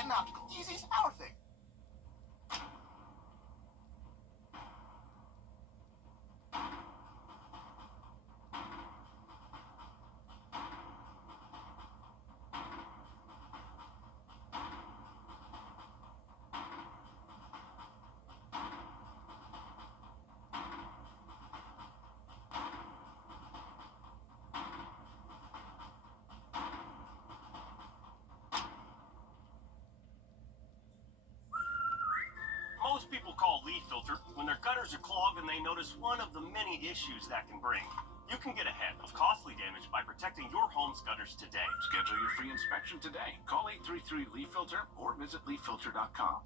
Stanton Optical. Easy's our thing. Most people call leaf filter when their gutters are clogged and they notice one of the many issues that can bring. You can get ahead of costly damage by protecting your home's gutters today. Schedule your free inspection today. Call 833-LEAF-FILTER or visit leaffilter.com.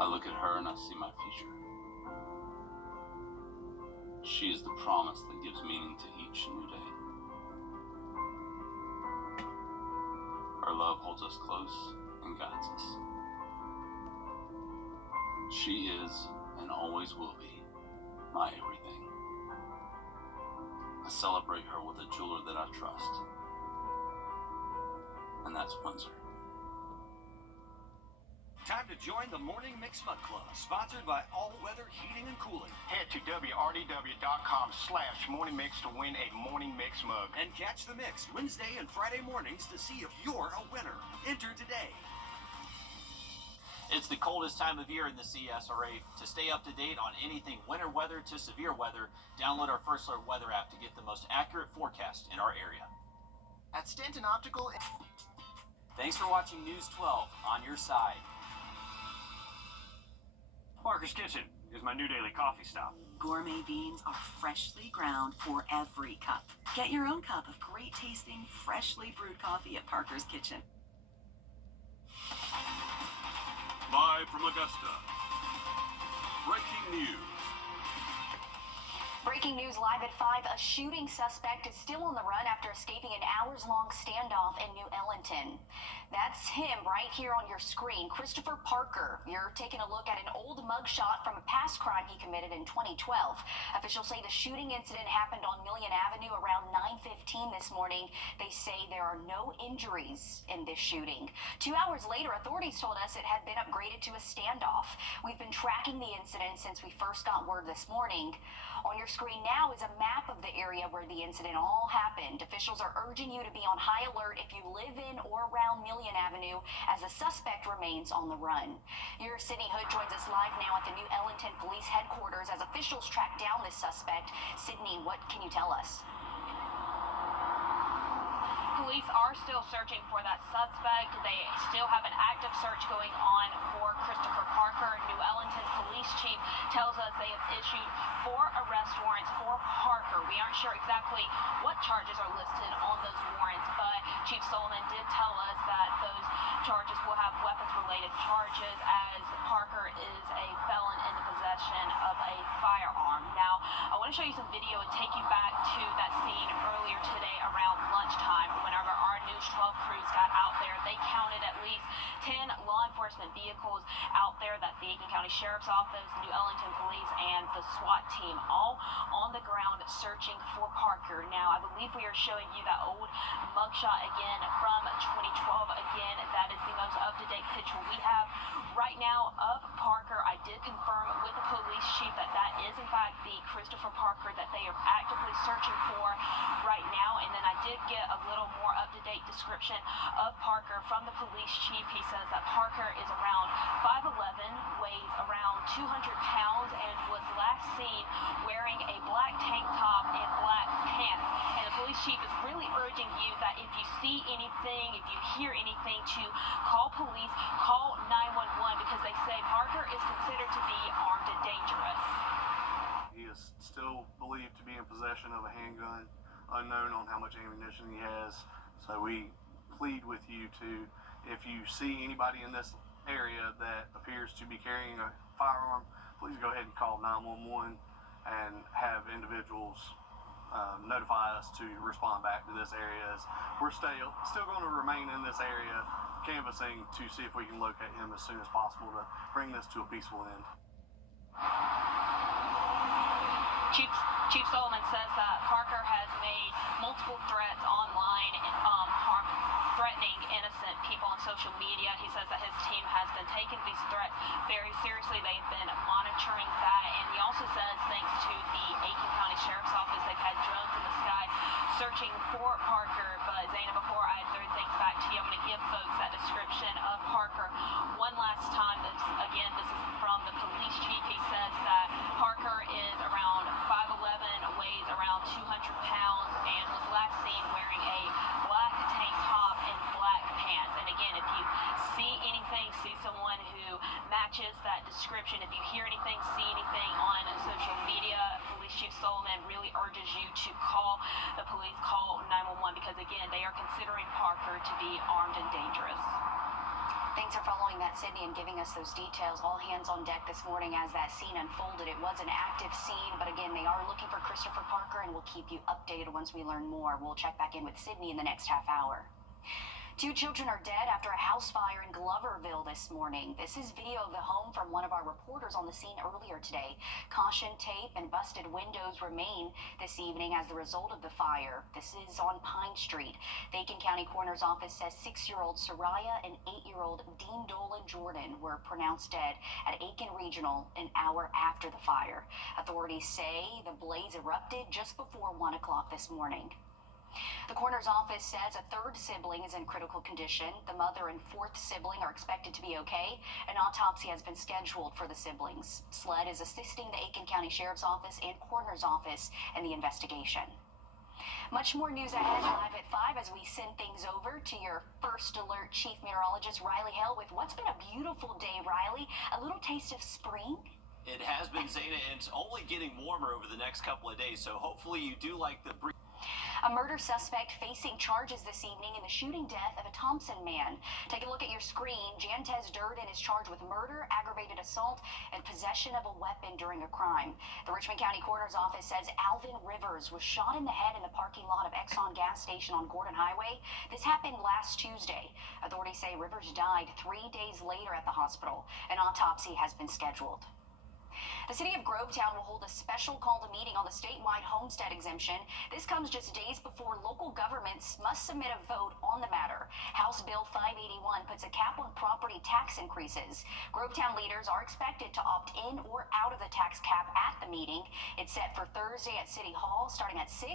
I look at her and I see my future. She is the promise that gives meaning to each new day. Her love holds us close and guides us. She is, and always will be, my everything. I celebrate her with a jeweler that I trust. And that's Windsor. Time to join the Morning Mix Mug Club, sponsored by All Weather Heating and Cooling. Head to wrdw.com/morningmix to win a Morning Mix mug. And catch the mix Wednesday and Friday mornings to see if you're a winner. Enter today. It's the coldest time of year in the CSRA. To stay up to date on anything winter weather to severe weather, download our First Alert Weather app to get the most accurate forecast in our area. At Stanton Optical. Thanks for watching News 12 on your side. Parker's Kitchen is my new daily coffee stop. Gourmet beans are freshly ground for every cup. Get your own cup of great tasting, freshly brewed coffee at Parker's Kitchen. Live from Augusta. Breaking news. Breaking news live at 5. A shooting suspect is still on the run after escaping an hours-long standoff in New Ellington. That's him right here on your screen, Christopher Parker. You're taking a look at an old mugshot from a past crime he committed in 2012. Officials say the shooting incident happened on Million Avenue around 9:15 this morning. They say there are no injuries in this shooting. 2 hours later, authorities told us it had been upgraded to a standoff. We've been tracking the incident since we first got word this morning. On your screen now is a map of the area where the incident all happened. Officials are urging you to be on high alert if you live in or around Million Avenue, as the suspect remains on the run. Your Sydney Hood joins us live now at the New Ellington Police Headquarters as officials track down this suspect. Sydney, what can you tell us? Police are still searching for that suspect. They still have an active search going on for Christopher Parker. New Ellington Police Chief tells us they have issued 4 arrest warrants for Parker. We aren't sure exactly what charges are listed on those warrants, but Chief Solomon did tell us that those charges will have weapons-related charges, as Parker is a felon in the possession of a firearm. Now, I want to show you some video and take you back to that scene earlier today around lunchtime. Whenever our News 12 crews got out there, they counted at least 10 law enforcement vehicles out there, that the Aiken County Sheriff's Office, New Ellington Police, and the SWAT team, all on the ground searching for Parker. Now, I believe we are showing you that old mugshot again from 2012. Again, that is the most up-to-date picture we have right now of Parker. I did confirm with the police chief that that is in fact the Christopher Parker that they are actively searching for right now. And then I did get a little more up-to-date description of Parker from the police chief. He says that Parker is around 5'11", weighs around 200 pounds, and was last seen wearing a black tank top and black pants. And the police chief is really urging you that if you see anything, if you hear anything, to call police, call 911, because they say Parker is considered to be armed and dangerous. He is still believed to be in possession of a handgun, unknown on how much ammunition he has. So we plead with you to, if you see anybody in this area that appears to be carrying a firearm, please go ahead and call 911 and have individuals notify us to respond back to this area. As we're still going to remain in this area canvassing to see if we can locate him as soon as possible to bring this to a peaceful end. Chief Solomon says that Parker has made multiple threats online, threatening innocent people on social media. He says that his team has been taking these threats very seriously. They've been monitoring that, and he also says thanks to the Aiken County Sheriff's Office, they've had drones in the sky searching for Parker. But Zaina, before I throw things back to you, I'm going to give folks that description of Parker one last time. This is from the police chief. He says that Parker is around 5'11", weighs around 200 pounds, and was last seen wearing a black tank top and black pants. And again, if you see anything, see someone who matches that description, if you hear anything, see anything on social media, Police Chief Solomon really urges you to call the police, call 911, because again, they are considering Parker to be armed and dangerous. Thanks for following that, Sydney, and giving us those details. All hands on deck this morning as that scene unfolded. It was an active scene, but again, they are looking for Christopher Parker, and we'll keep you updated once we learn more. We'll check back in with Sydney in the next half hour. 2 children are dead after a house fire in Gloverville this morning. This is video of the home from one of our reporters on the scene earlier today. Caution tape and busted windows remain this evening as the result of the fire. This is on Pine Street. The Aiken County Coroner's Office says 6-year-old Soraya and 8-year-old Dean Dolan Jordan were pronounced dead at Aiken Regional an hour after the fire. Authorities say the blaze erupted just before 1 o'clock this morning. The coroner's office says a 3rd sibling is in critical condition. The mother and 4th sibling are expected to be okay. An autopsy has been scheduled for the siblings. SLED is assisting the Aiken County Sheriff's Office and coroner's office in the investigation. Much more news ahead live at 5 as we send things over to your First Alert Chief Meteorologist Riley Hell with what's been a beautiful day, Riley. A little taste of spring. It has been, Zaina, and it's only getting warmer over the next couple of days, so hopefully you do like the breeze. A murder suspect facing charges this evening in the shooting death of a Thompson man. Take a look at your screen. Jantez Durden is charged with murder, aggravated assault, and possession of a weapon during a crime. The Richmond County Coroner's Office says Alvin Rivers was shot in the head in the parking lot of Exxon gas station on Gordon Highway. This happened last Tuesday. Authorities say Rivers died 3 days later at the hospital. An autopsy has been scheduled. The city of Grovetown will hold a special call to meeting on the statewide homestead exemption. This comes just days before local governments must submit a vote on the matter. House Bill 581 puts a cap on property tax increases. Grovetown leaders are expected to opt in or out of the tax cap at the meeting. It's set for Thursday at City Hall starting at 6.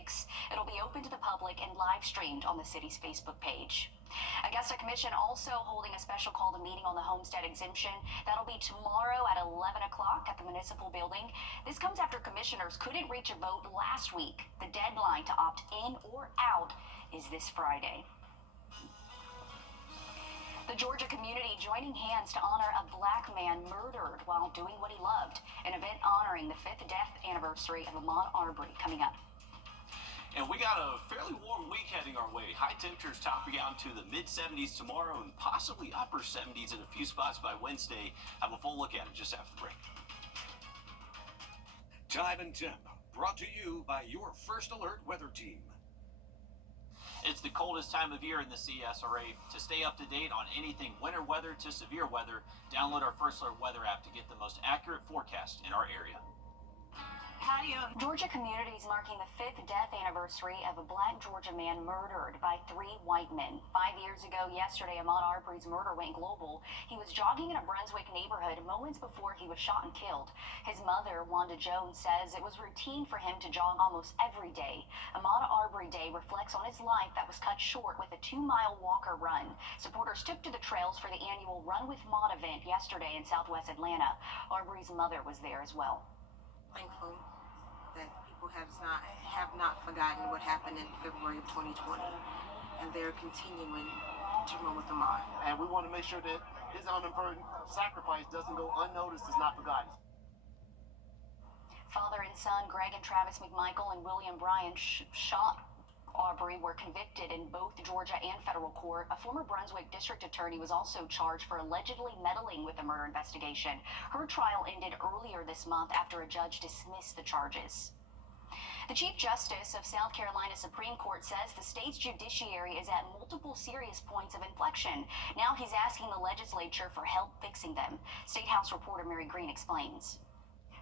It'll be open to the public and live streamed on the city's Facebook page. Augusta Commission also holding a special call to meeting on the homestead exemption. That'll be tomorrow at 11 o'clock at the municipal building. This comes after commissioners couldn't reach a vote last week. The deadline to opt in or out is this Friday. The Georgia community joining hands to honor a black man murdered while doing what he loved. An event honoring the 5th death anniversary of Ahmaud Arbery coming up. And we got a fairly warm week heading our way. High temperatures topping out to the mid-70s tomorrow and possibly upper 70s in a few spots by Wednesday. Have a full look at it just after the break. Time and Temp, brought to you by your First Alert weather team. It's the coldest time of year in the CSRA. To stay up to date on anything winter weather to severe weather, download our First Alert weather app to get the most accurate forecast in our area. Georgia communities marking the 5th death anniversary of a black Georgia man murdered by 3 white men. 5 years ago yesterday, Ahmaud Arbery's murder went global. He was jogging in a Brunswick neighborhood moments before he was shot and killed. His mother, Wanda Jones, says it was routine for him to jog almost every day. Ahmaud Arbery Day reflects on his life that was cut short with a 2-mile walk or run. Supporters took to the trails for the annual Run with Maud event yesterday in southwest Atlanta. Arbery's mother was there as well. Thankful that people have not forgotten what happened in February of 2020, and they're continuing to run with Ahmaud. And we want to make sure that his unimportant sacrifice doesn't go unnoticed, is not forgotten. Father and son Greg and Travis McMichael and William Bryan shot Arbery were convicted in both Georgia and federal court. A former Brunswick district attorney was also charged for allegedly meddling with the murder investigation. Her trial ended earlier this month after a judge dismissed the charges. The Chief Justice of South Carolina Supreme Court says the state's judiciary is at multiple serious points of inflection. Now he's asking the legislature for help fixing them. State House reporter Mary Green explains.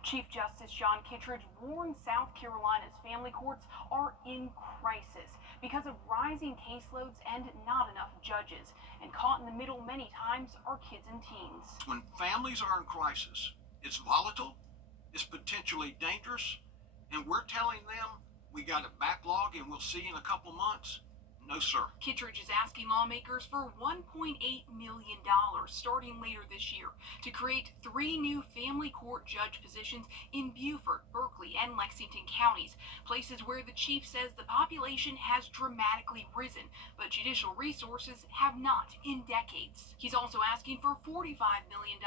Chief Justice John Kittredge warned South Carolina's family courts are in crisis because of rising caseloads and not enough judges. And caught in the middle many times are kids and teens. When families are in crisis, it's volatile, it's potentially dangerous, and we're telling them we got a backlog and we'll see in a couple months. No, sir. Kittredge is asking lawmakers for $1.8 million starting later this year to create 3 new family court judge positions in Beaufort, Berkeley, and Lexington counties, places where the chief says the population has dramatically risen, but judicial resources have not in decades. He's also asking for $45 million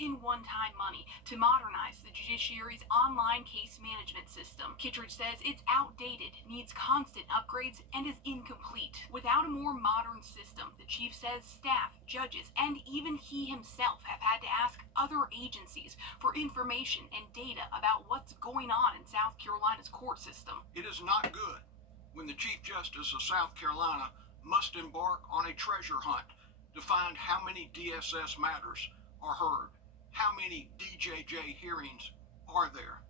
in one-time money to modernize the judiciary's online case management system. Kittredge says it's outdated, needs constant upgrades, and is incomplete. Without a more modern system, the chief says staff, judges, and even he himself have had to ask other agencies for information and data about what's going on in South Carolina's court system. It is not good when the Chief Justice of South Carolina must embark on a treasure hunt to find how many DSS matters are heard, how many DJJ hearings are there.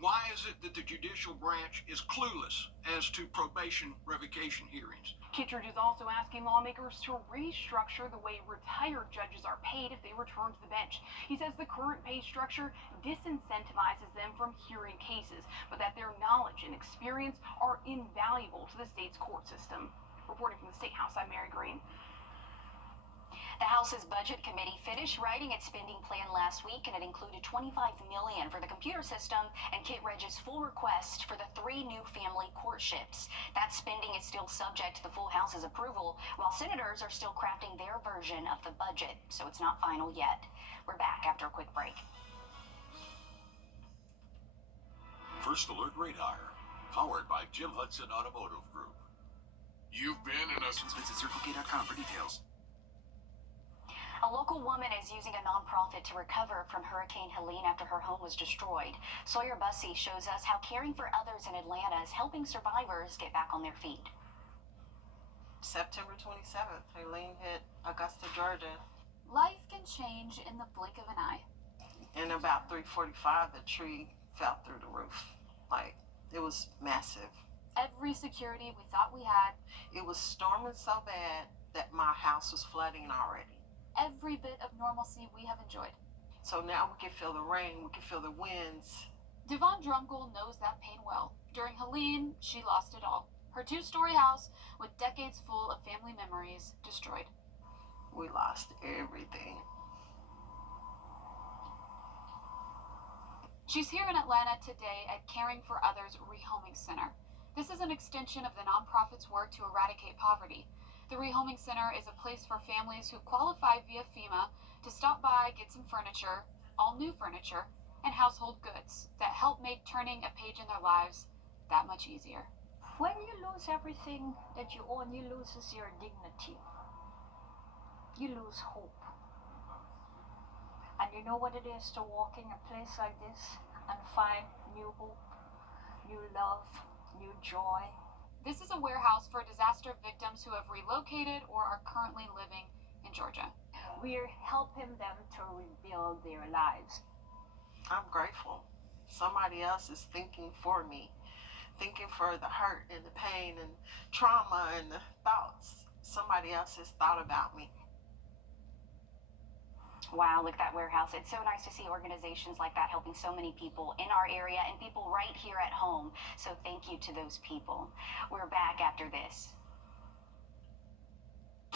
Why is it that the judicial branch is clueless as to probation revocation hearings? Kittredge is also asking lawmakers to restructure the way retired judges are paid if they return to the bench. He says the current pay structure disincentivizes them from hearing cases, but that their knowledge and experience are invaluable to the state's court system. Reporting from the State House, I'm Mary Green. The House's Budget Committee finished writing its spending plan last week, and it included $25 million for the computer system and Kittredge's full request for the 3 new family courtships. That spending is still subject to the full House's approval, while senators are still crafting their version of the budget, so it's not final yet. We're back after a quick break. First Alert Radar, powered by Jim Hudson Automotive Group. You've been in a... Visit CircleK.com for details. A local woman is using a nonprofit to recover from Hurricane Helene after her home was destroyed. Sawyer Bussey shows us how caring for others in Atlanta is helping survivors get back on their feet. September 27th, Helene hit Augusta, Georgia. Life can change in the blink of an eye. And about 3:45, the tree fell through the roof. Like, it was massive. Every security we thought we had. It was storming so bad that my house was flooding already. Every bit of normalcy we have enjoyed. So now we can feel the rain, we can feel the winds. Devon Drungle knows that pain well. During Helene, she lost it all. Her 2-story house, with decades full of family memories, destroyed. We lost everything. She's here in Atlanta today at Caring for Others Rehoming Center. This is an extension of the nonprofit's work to eradicate poverty. The Rehoming Center is a place for families who qualify via FEMA to stop by, get some furniture, all new furniture, and household goods that help make turning a page in their lives that much easier. When you lose everything that you own, you lose your dignity. You lose hope. And you know what it is to walk in a place like this and find new hope, new love, new joy. This is a warehouse for disaster victims who have relocated or are currently living in Georgia. We're helping them to rebuild their lives. I'm grateful. Somebody else is thinking for me, thinking for the hurt and the pain and trauma and the thoughts. Somebody else has thought about me. Wow, look at that warehouse. It's so nice to see organizations like that helping so many people in our area and people right here at home. So thank you to those people. We're back after this.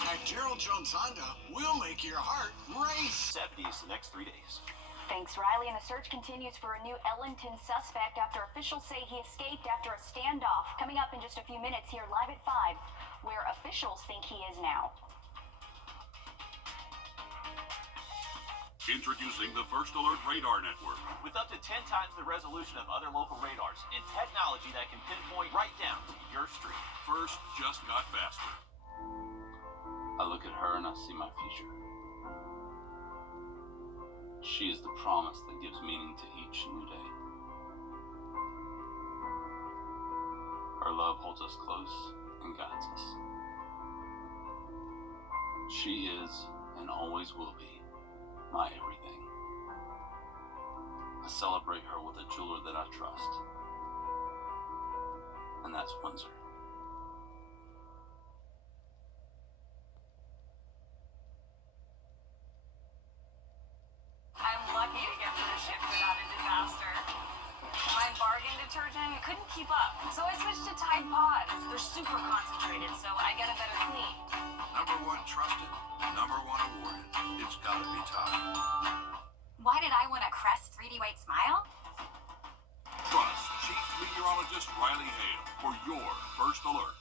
At Gerald Jones Honda, we'll make your heart race. 70s the next 3 days. Thanks, Riley. And the search continues for a new Ellington suspect after officials say he escaped after a standoff. Coming up in just a few minutes here live at 5, where officials think he is now. Introducing the First Alert Radar Network. With up to 10 times the resolution of other local radars and technology that can pinpoint right down to your street. First just got faster. I look at her and I see my future. She is the promise that gives meaning to each new day. Her love holds us close and guides us. She is and always will be my everything. I celebrate her with a jeweler that I trust. And that's Windsor. I'm lucky to get through the shift without a disaster. My bargain detergent couldn't keep up, so I switched to Tide Pods. They're super concentrated, so I get a better clean. #1 trusted, #1 awarded. It's gotta be Tide. Why did I want a Crest 3D White Smile? Trust Chief Meteorologist Riley Hale for your first alert.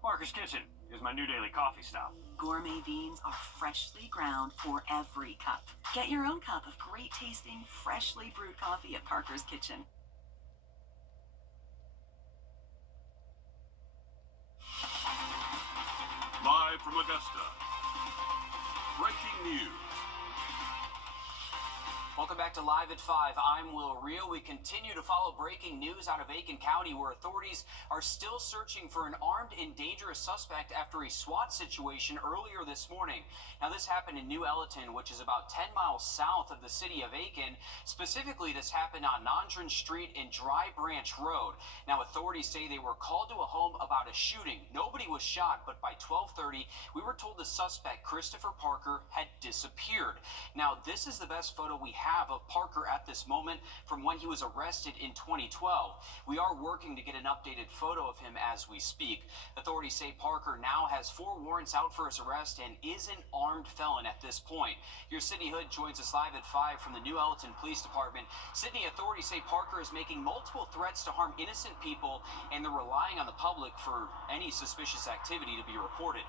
Parker's Kitchen is my new daily coffee stop. Gourmet beans are freshly ground for every cup. Get your own cup of great tasting, freshly brewed coffee at Parker's Kitchen. Live from Augusta. Breaking news. Welcome back to Live at 5. I'm Will Reel. We continue to follow breaking news out of Aiken County, where authorities are still searching for an armed and dangerous suspect after a SWAT situation earlier this morning. Now, this happened in New Elleton, which is about 10 miles south of the city of Aiken. Specifically, this happened on Nondren Street and Dry Branch Road. Now, authorities say they were called to a home about a shooting. Nobody was shot, but by 12:30, we were told the suspect, Christopher Parker, had disappeared. Now, this is the best photo we have of Parker at this moment from when he was arrested in 2012. We are working to get an updated photo of him as we speak. Authorities say Parker now has 4 warrants out for his arrest and is an armed felon at this point. Your Sydney Hood joins us live at 5 from the New Elleton Police Department. Sydney, authorities say Parker is making multiple threats to harm innocent people, and they're relying on the public for any suspicious activity to be reported.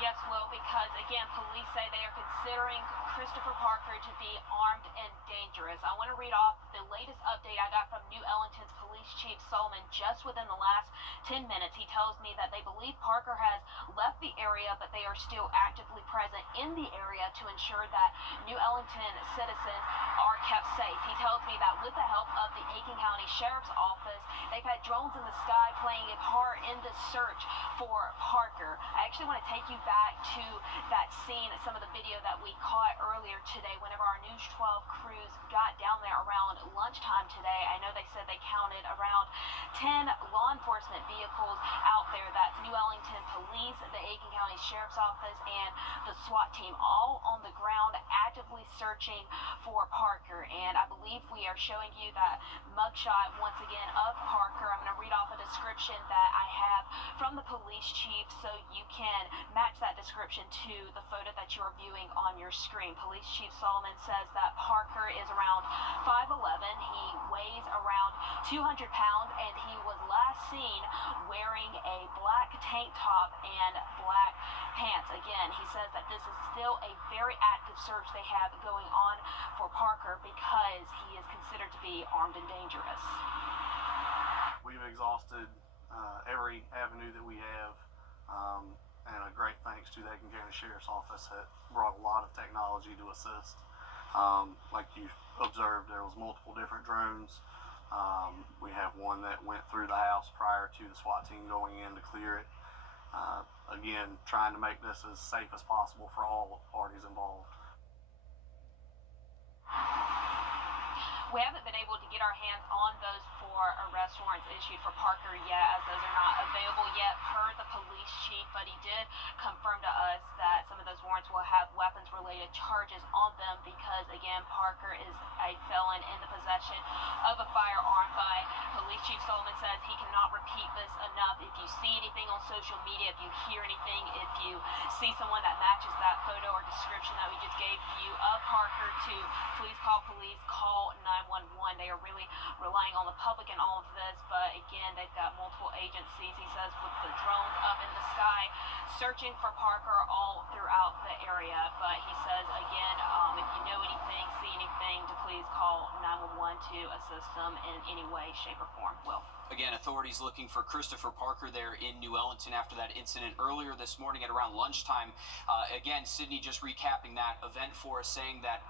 Yes, Will, because again, police say they are considering Christopher Parker to be armed and dangerous. I want to read off the latest update I got from New Ellenton's Police Chief Solomon just within the last 10 minutes. He tells me that they believe Parker has left the area, but they are still actively present in the area to ensure that New Ellenton citizens are kept safe. He tells me that with the help of the Aiken County Sheriff's Office, they've had drones in the sky playing a part in the search for Parker. I actually want to take you back to that scene, some of the video that we caught earlier today whenever our News 12 crews got down there around lunchtime today. I know they said they counted around 10 law enforcement vehicles out there. That's New Ellington Police, the Aiken County Sheriff's Office, and the SWAT team, all on the ground actively searching for Parker. And I believe we are showing you that mugshot once again of Parker. I'm going to read off a description that I have from the police chief so you can match that description to the photo that you are viewing on your screen. Police Chief Solomon says that Parker is around 5'11". He weighs around 200 pounds, and he was last seen wearing a black tank top and black pants. Again, he says that this is still a very active search they have going on for Parker because he is considered to be armed and dangerous. We've exhausted every avenue that we have, and a great thanks to the Aiken County Sheriff's Office that brought a lot of technology to assist. Like you observed, there was multiple different drones. We have one that went through the house prior to the SWAT team going in to clear it. Again, trying to make this as safe as possible for all parties involved. We haven't been able to get our hands on those 4 arrest warrants issued for Parker yet, as those are not available yet per the police chief, but he did confirm to us that some of those warrants will have weapons-related charges on them because, again, Parker is a felon in the possession of a firearm. But Police Chief Solomon says he cannot repeat this enough. If you see anything on social media, if you hear anything, if you see someone that matches that photo or description that we just gave you of Parker, to please call police, call 911. They are really relying on the public in all of this, but again, they've got multiple agencies, he says, with the drones up in the sky searching for Parker all throughout the area. But he says, again, if you know anything, see anything, to please call 911 to assist them in any way, shape, or form. Will. Again, authorities looking for Christopher Parker there in New Ellington after that incident earlier this morning at around lunchtime. Again, Sydney just recapping that event for us, saying that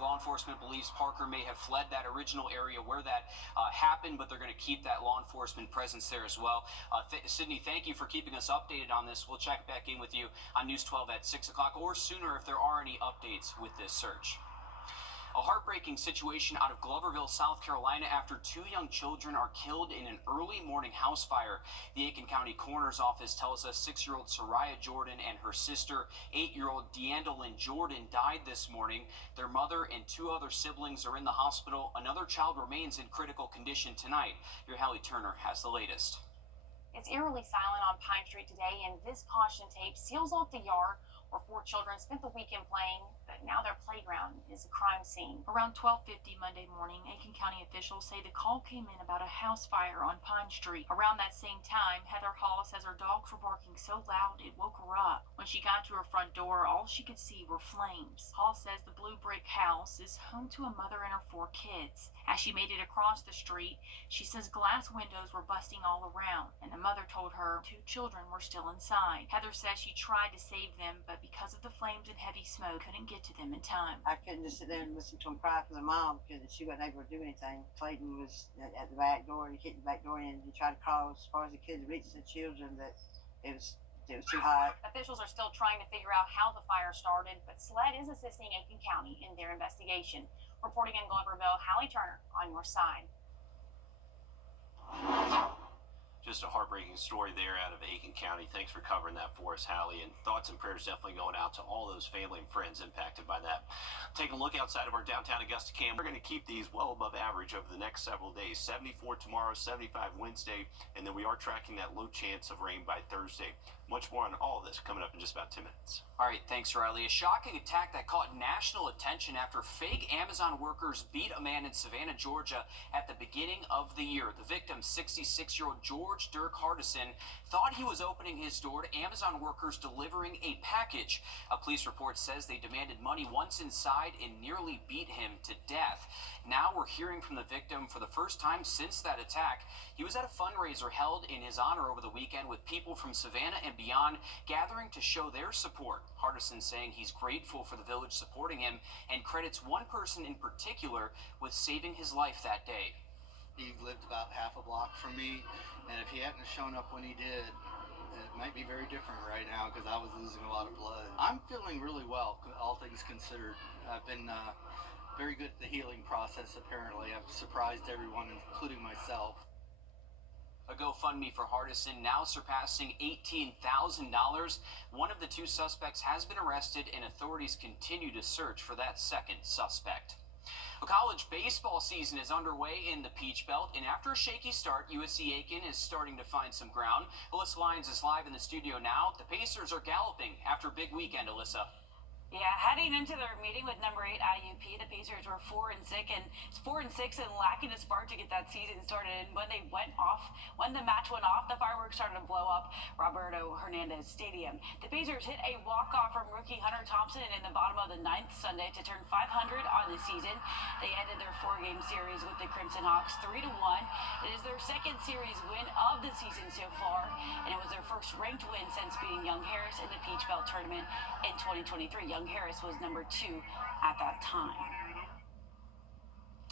law enforcement believes Parker may have fled that original area where that happened, but they're going to keep that law enforcement presence there as well. Sydney, thank you for keeping us updated on this. We'll check back in with you on News 12 at 6 o'clock or sooner if there are any updates with this search. A heartbreaking situation out of Gloverville, South Carolina, after 2 young children are killed in an early morning house fire. The Aiken County Coroner's Office tells us 6-year-old Soraya Jordan and her sister, 8-year-old Deandalyn Jordan, died this morning. Their mother and 2 other siblings are in the hospital. Another child remains in critical condition tonight. Your Hallie Turner has the latest. It's eerily silent on Pine Street today, and this caution tape seals off the yard where 4 children spent the weekend playing, but now their playground is a crime scene. Around 12:50 Monday morning, Aiken County officials say the call came in about a house fire on Pine Street. Around that same time, Heather Hall says her dogs were barking so loud it woke her up. When she got to her front door, all she could see were flames. Hall says the blue brick house is home to a mother and her 4 kids. As she made it across the street, she says glass windows were busting all around, and the mother told her 2 children were still inside. Heather says she tried to save them, but because of the flames and heavy smoke, couldn't get to them in time. I couldn't just sit there and listen to him cry for the mom because she wasn't able to do anything. Clayton was at the back door, and he kicked the back door in and he tried to call as far as he could to reach the children, that it was too hot. Officials are still trying to figure out how the fire started, but SLED is assisting Aiken County in their investigation. Reporting in Gloverville, Hallie Turner on your side. Just a heartbreaking story there out of Aiken County. Thanks for covering that for us, Hallie, and thoughts and prayers definitely going out to all those family and friends impacted by that. Taking a look outside of our downtown Augusta cam, we're going to keep these well above average over the next several days. 74 tomorrow, 75 Wednesday, and then we are tracking that low chance of rain by Thursday. Much more on all of this coming up in just about 10 minutes. All right, thanks, Riley. A shocking attack that caught national attention after fake Amazon workers beat a man in Savannah, Georgia at the beginning of the year. The victim, 66-year-old George Dirk Hardison, thought he was opening his door to Amazon workers delivering a package. A police report says they demanded money once inside and nearly beat him to death. Now we're hearing from the victim for the first time since that attack. He was at a fundraiser held in his honor over the weekend with people from Savannah and beyond gathering to show their support. Hardison saying he's grateful for the village supporting him and credits one person in particular with saving his life that day. He lived about half a block from me, and if he hadn't shown up when he did, it might be very different right now because I was losing a lot of blood. I'm feeling really well, all things considered. I've been very good at the healing process, apparently. I've surprised everyone, including myself. A GoFundMe for Hardison now surpassing $18,000. One of the 2 suspects has been arrested, and authorities continue to search for that second suspect. A college baseball season is underway in the Peach Belt, and after a shaky start, USC Aiken is starting to find some ground. Alyssa Lyons is live in the studio now. The Pacers are galloping after a big weekend, Alyssa. Yeah, heading into their meeting with number 8 IUP, the Pacers were 4-6 and lacking a spark to get that season started. And when the match went off, the fireworks started to blow up Roberto Hernandez Stadium. The Pacers hit a walk-off from rookie Hunter Thompson in the bottom of the 9th Sunday to turn 500 on the season. They ended their 4-game series with the Crimson Hawks 3-1. It is their second series win of the season so far, and it was their first ranked win since beating Young Harris in the Peach Belt tournament in 2023. Young Harris was number 2 at that time.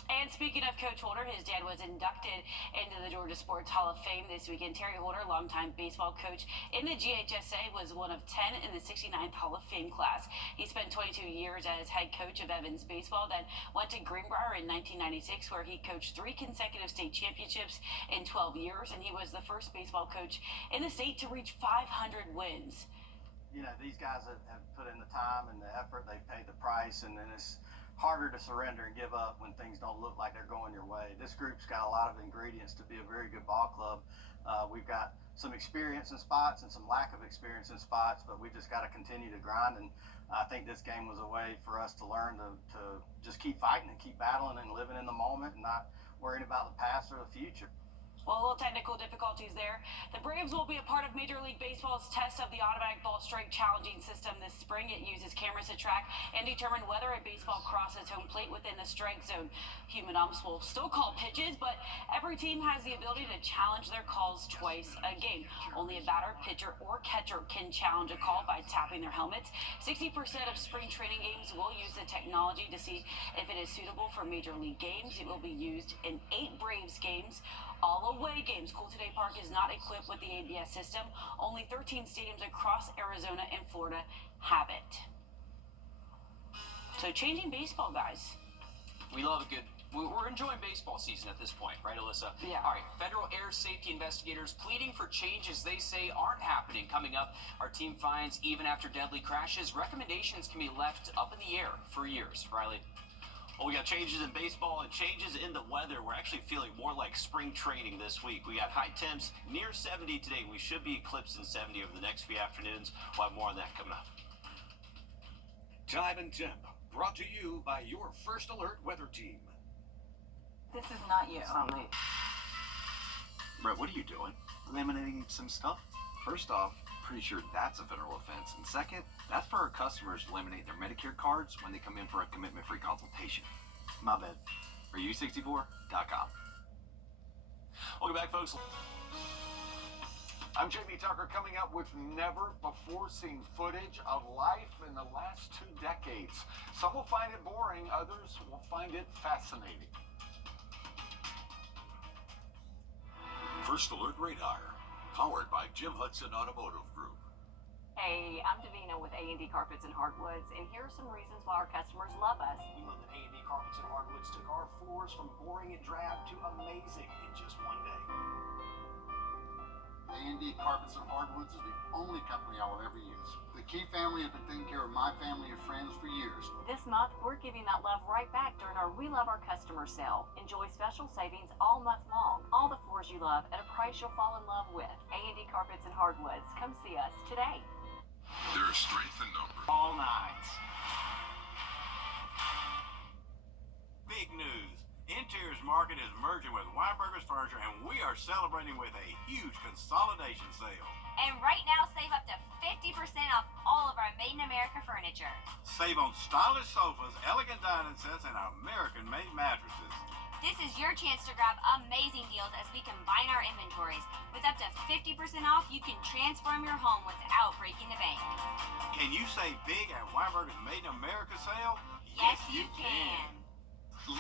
And speaking of Coach Holder, his dad was inducted into the Georgia Sports Hall of Fame this weekend. Terry Holder, longtime baseball coach in the GHSA, was one of 10 in the 69th Hall of Fame class. He spent 22 years as head coach of Evans baseball, then went to Greenbrier in 1996, where he coached 3 consecutive state championships in 12 years, and he was the first baseball coach in the state to reach 500 wins. You know, these guys have put in the time and the effort, they've paid the price, and then it's harder to surrender and give up when things don't look like they're going your way. This group's got a lot of ingredients to be a very good ball club. We've got some experience in spots and some lack of experience in spots, but we just got to continue to grind, and I think this game was a way for us to learn to just keep fighting and keep battling and living in the moment and not worrying about the past or the future. Well, a little technical difficulties there. The Braves will be a part of Major League Baseball's test of the automatic ball strike challenging system this spring. It uses cameras to track and determine whether a baseball crosses home plate within the strike zone. Human umps will still call pitches, but every team has the ability to challenge their calls twice a game. Only a batter, pitcher, or catcher can challenge a call by tapping their helmets. 60% of spring training games will use the technology to see if it is suitable for Major League games. It will be used in 8 Braves games. All away games. Cool Today Park is not equipped with the ABS system. Only 13 stadiums across Arizona and Florida have it. So changing baseball, guys. We love a good. We're enjoying baseball season at this point, right, Alyssa? Yeah. All right. Federal air safety investigators pleading for changes they say aren't happening. Coming up, our team finds even after deadly crashes, recommendations can be left up in the air for years. Riley. Well, we got changes in baseball and changes in the weather. We're actually feeling more like spring training this week. We got high temps near 70 today. We should be eclipsing 70 over the next few afternoons. We'll have more on that coming up. Time and temp, brought to you by your First Alert weather team. This is not you. It's not me. Brett, what are you doing? Laminating some stuff? First off, pretty sure that's a federal offense. And second, that's for our customers to laminate their Medicare cards when they come in for a commitment-free consultation. My bad. For U64.com. Welcome back, folks. I'm Jamie Tucker, coming up with never-before-seen footage of life in the last 2 decades. Some will find it boring, others will find it fascinating. First Alert Radar, powered by Jim Hudson Automotive Group. Hey, I'm Davina with A&D Carpets and Hardwoods, and here are some reasons why our customers love us. We love that A&D Carpets and Hardwoods took our floors from boring and drab to amazing in just one day. A&D Carpets and Hardwoods is the only company I will ever use. The Key family have been taking care of my family of friends for years. This month, we're giving that love right back during our We Love Our Customers sale. Enjoy special savings all month long. All the floors you love at a price you'll fall in love with. A&D Carpets and Hardwoods. Come see us today. There's strength in numbers. All nights. Big news. Interiors Market is merging with Weinberger's Furniture, and we are celebrating with a huge consolidation sale. And right now, save up to 50% off all of our Made in America furniture. Save on stylish sofas, elegant dining sets, and American-made mattresses. This is your chance to grab amazing deals as we combine our inventories. With up to 50% off, you can transform your home without breaking the bank. Can you save big at Weinberger's Made in America sale? Yes, you can.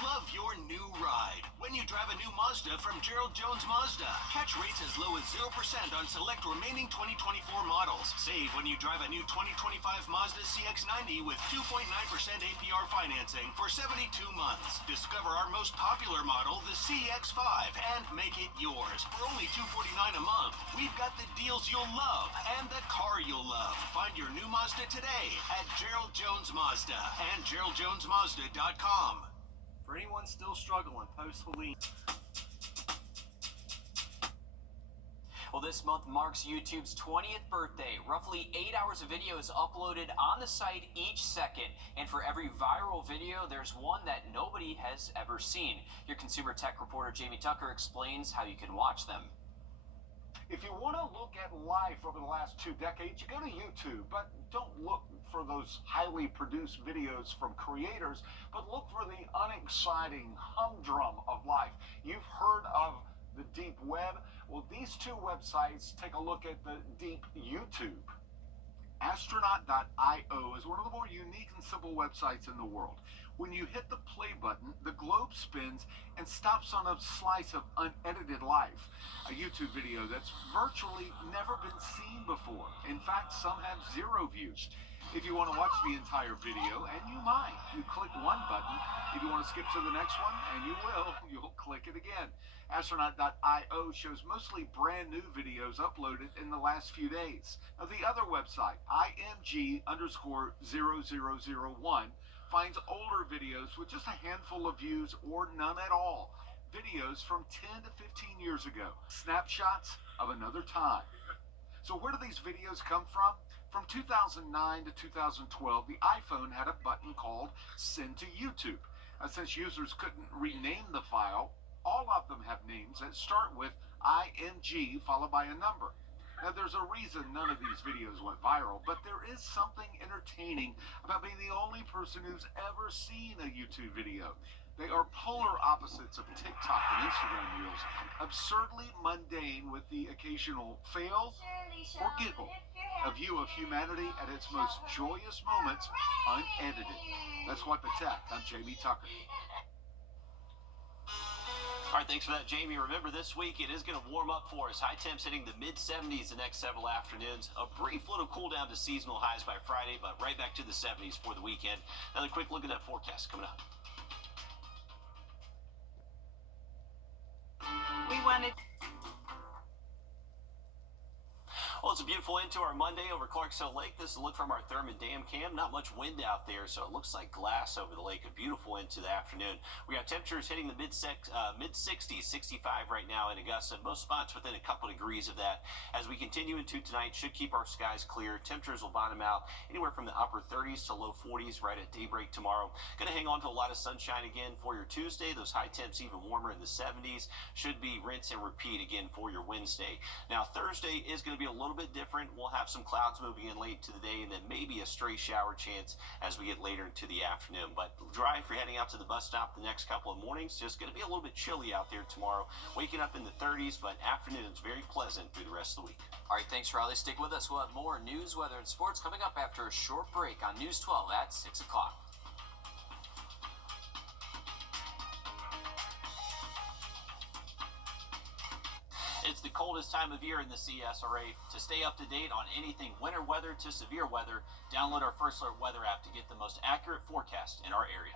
Love your new ride when you drive a new Mazda from Gerald Jones Mazda. Catch rates as low as 0% on select remaining 2024 models. Save when you drive a new 2025 Mazda CX-90 with 2.9% APR financing for 72 months. Discover our most popular model, the CX-5, and make it yours for only $249 a month. We've got the deals you'll love and the car you'll love. Find your new Mazda today at Gerald Jones Mazda and GeraldJonesMazda.com. For anyone still struggling post-Helene. Well, this month marks YouTube's 20th birthday. Roughly 8 hours of video is uploaded on the site each second. And for every viral video, there's one that nobody has ever seen. Your consumer tech reporter Jamie Tucker explains how you can watch them. If you want to look at life over the last 2 decades, you go to YouTube, but don't look for those highly produced videos from creators, but look for the unexciting humdrum of life. You've heard of the deep web? Well, these 2 websites take a look at the deep YouTube. Astronaut.io is one of the more unique and simple websites in the world. When you hit the play button, the globe spins and stops on a slice of unedited life. A YouTube video that's virtually never been seen before. In fact, some have 0 views. If you want to watch the entire video, and you might, you click one button. If you want to skip to the next one, and you will, you'll click it again. Astronaut.io shows mostly brand new videos uploaded in the last few days. Now, the other website, img_0001, finds older videos with just a handful of views or none at all. Videos from 10 to 15 years ago. Snapshots of another time. So where do these videos come from? From 2009 to 2012, the iPhone had a button called Send to YouTube. Since users couldn't rename the file, all of them have names that start with ING followed by a number. Now, there's a reason none of these videos went viral, but there is something entertaining about being the only person who's ever seen a YouTube video. They are polar opposites of TikTok and Instagram Reels, absurdly mundane with the occasional fail or giggle, a view of humanity at its most joyous moments, unedited. That's What the Tech. I'm Jamie Tucker. All right, thanks for that, Jamie. Remember, this week it is going to warm up for us. High temps hitting the mid-70s the next several afternoons. A brief little cool down to seasonal highs by Friday, but right back to the 70s for the weekend. Another quick look at that forecast coming up. We wanted. Well, it's a beautiful end to our Monday over Clarksville Lake. This is a look from our Thurman Dam cam. Not much wind out there, so it looks like glass over the lake. A beautiful end to the afternoon. We got temperatures hitting the mid-60s, 65 right now in Augusta. Most spots within a couple degrees of that. As we continue into tonight, should keep our skies clear. Temperatures will bottom out anywhere from the upper 30s to low 40s right at daybreak tomorrow. Going to hang on to a lot of sunshine again for your Tuesday. Those high temps even warmer in the 70s. Should be rinse and repeat again for your Wednesday. Now, Thursday is going to be a little bit different. We'll have some clouds moving in late to the day and then maybe a stray shower chance as we get later into the afternoon. But dry if you're heading out to the bus stop the next couple of mornings. Just going to be a little bit chilly out there tomorrow. Waking up in the 30s, but afternoons very pleasant through the rest of the week. All right, thanks, Riley. Stick with us. We'll have more news, weather, and sports coming up after a short break on News 12 at 6 o'clock. It's the coldest time of year in the CSRA. To stay up to date on anything winter weather to severe weather, download our First Alert weather app to get the most accurate forecast in our area.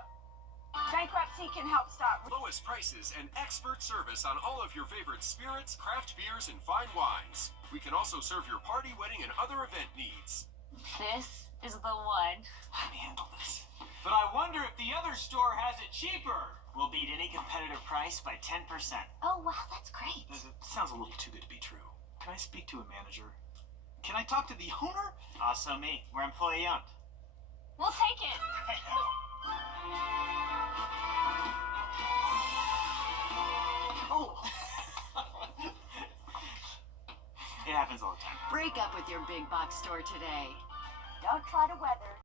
Bankruptcy can help stop. Lowest prices and expert service on all of your favorite spirits, craft beers, and fine wines. We can also serve your party, wedding, and other event needs. This is the one. Let me handle this. But I wonder if the other store has it cheaper. We'll beat any competitive price by 10%. Oh, wow, that's great. It sounds a little too good to be true. Can I speak to a manager? Can I talk to the owner? Also me. We're employee owned. We'll take it. Oh. It happens all the time. Break up with your big box store today. Don't try to weather